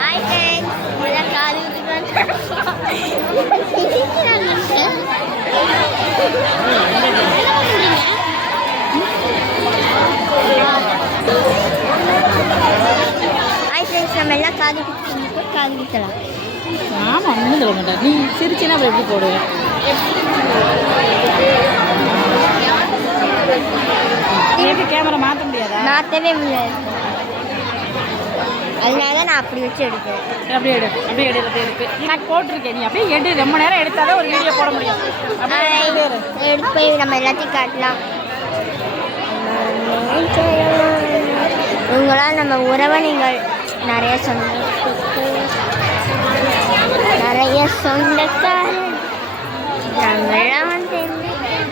Hi friends, எல்லாம் காது hi friends, நம்ம எல்லாம் காது குத்தலாம். ஆமாம், ஒன்றும் சொல்ல மாட்டேன். நீ சிரிச்சினா அப்புறம் எப்படி போடுவேன்? எப்படி கேமரா மாற்ற முடியாதா? மாற்றவே முடியாது. அதனால தான் நான் அப்படி வச்சு எடுக்கிறேன். அப்படியே எடுப்பு நான் போட்டிருக்கேன். நீ அப்படியே எடு, ரொம்ப நேரம் எடுத்தாதான் ஒரு வீடியோ போட முடியும். எடுத்து போய் நம்ம எல்லாத்தையும் காட்டலாம். இவங்களாம் நம்ம உறவினர்கள், நிறைய சொந்தக்காரர். நாங்கள்லாம் வந்து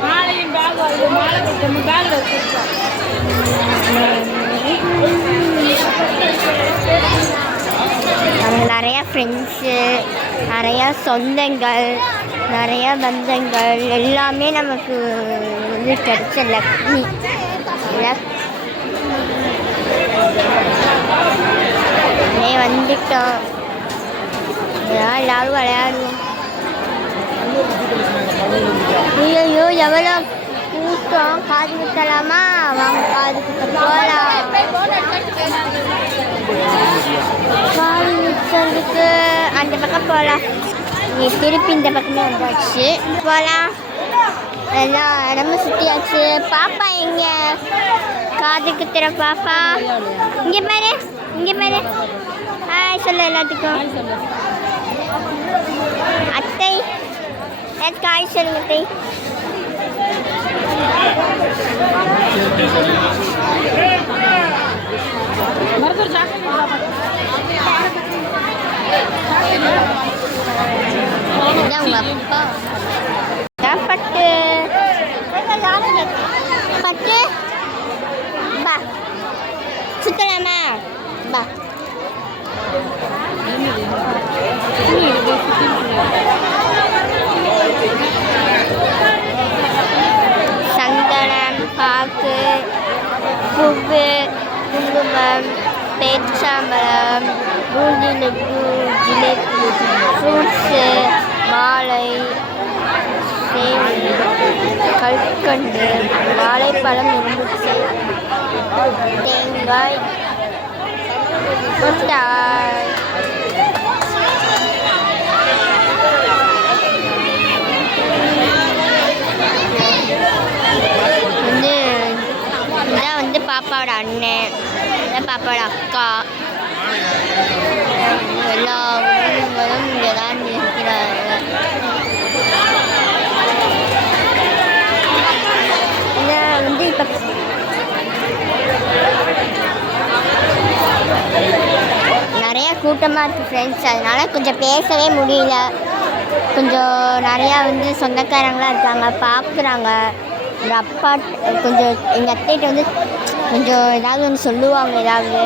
மாலையும் பேக் வச்சிருக்கோம். நம்ம நிறையா ஃப்ரெண்ட்ஸு, நிறையா சொந்தங்கள், நிறையா பந்தங்கள் எல்லாமே நமக்கு வந்து கிடைச்ச லக்ஷ்மி. வந்துட்டோம், எல்லாரும் விளையாடுவோம். ஐயோ எவ்வளோ கூட்டம்! காது குத்தலாமா? வாங்க காது குத்த போகலாம். காது குத்துறதுக்கு அந்த பக்கம் போகலாம். நீ திருப்பி இந்த பக்கமே வந்தாச்சு, போகலாம். எல்லாம் இடமும் சுற்றியாச்சு. பாப்பா எங்கே? காது குத்துற பாப்பா இங்கே பாரு, இங்கே பாரு. ஹாய் சொல்லு எல்லாத்துக்கும். அத்தை காய் சொல்லுங்க அத்தை. பட்டு பட்டு பா சுத்தலாமா? பா சந்தனம், பாக்கு, பூவு, குங்குமம், பேச்சாம்பழம், பூந்தி லட்டு, ஜிலேபி, ஃப்ரூட்ஸு, மாலை, சேவை, கல்கண்டு, வாழைப்பழம், எலுமிச்சை, தேங்காய், முட்டாய். இதான் வந்து பாப்பாவோட அண்ணன், இதான் பாப்பாவோட அக்கா. எல்லா உறவுகளும் இங்கே தான் இருக்கிறார்கள். இதை வந்து இப்போ நிறையா கூட்டமாக இருக்குது ஃப்ரெண்ட்ஸ், அதனால் கொஞ்சம் பேசவே முடியல. கொஞ்சம் நிறையா வந்து சொந்தக்காரங்களாம் இருக்காங்க, பார்க்குறாங்க. ஒரு அப்பா கொஞ்சம் எங்கள் அத்தைகிட்ட வந்து கொஞ்சம் ஏதாவது ஒன்று சொல்லுவாங்க, ஏதாவது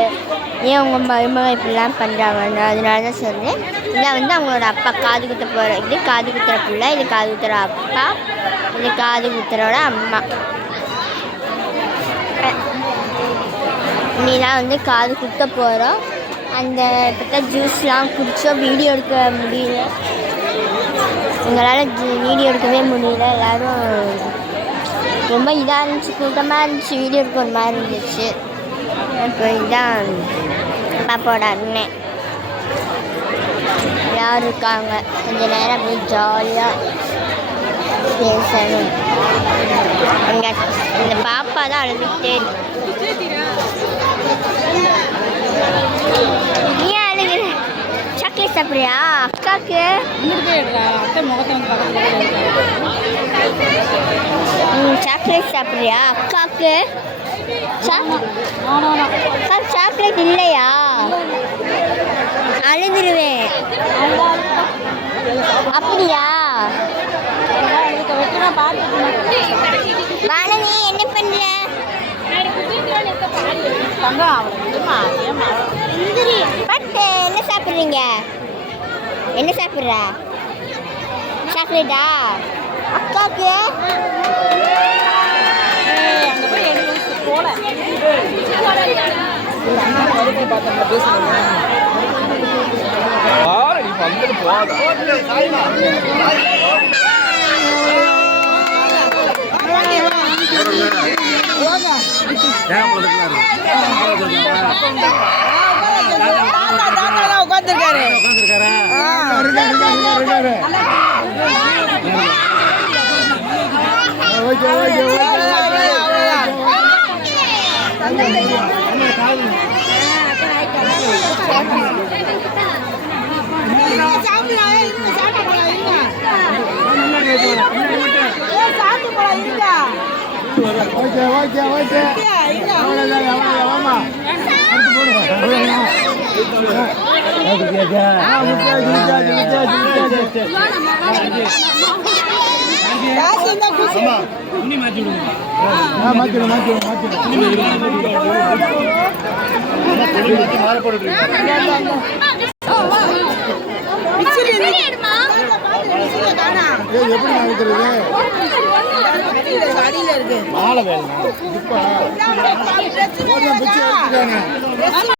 ஏன் உங்கள் மருமகள் இப்படிலாம் பண்ணுறாங்கன்னு. அதனால தான் சொல்கிறேன். இதில் வந்து அவங்களோட அப்பா காது குத்த போகிற, இது காது குத்துற பிள்ளை, இது காது குத்துற அப்பா, இது காது குத்துறோட அம்மா. இனிலாம் வந்து காது குத்த போகிறோம். அந்த இப்போ ஜூஸ்லாம் குடித்தோம், வீடியோ எடுக்க முடியல. எங்களால் வீடியோ எடுக்கவே முடியல. எல்லோரும் ரொம்ப இதாக இருந்துச்சு, கூட்டமாக இருந்துச்சு, வீடியோ எடுக்க ஒரு மாதிரி இருந்துச்சு. இப்போ இதுதான் பாப்பாவோட அண்ணன், யார் இருக்காங்க. கொஞ்சம் நேரம் அப்படியே ஜாலியாக பேசணும். இந்த பாப்பா தான் அழுதுகிட்டே நீ அழுகுற. சாக்லேட் சாப்பிட்றியா? அக்காவுக்கு சாக்லேட் சாப்பிட்றியா? அக்காவுக்கு சாக்லேட் இல்லையா? அழுதுருவேன். அப்படியா? வானதி என்ன பண்ற? பட்டு என்ன சாப்பிட்றீங்க? என்ன சாப்பிட்ற? சாக்லேட்டா? அக்காவுக்கு உட்காந்துருக்காரு எப்படி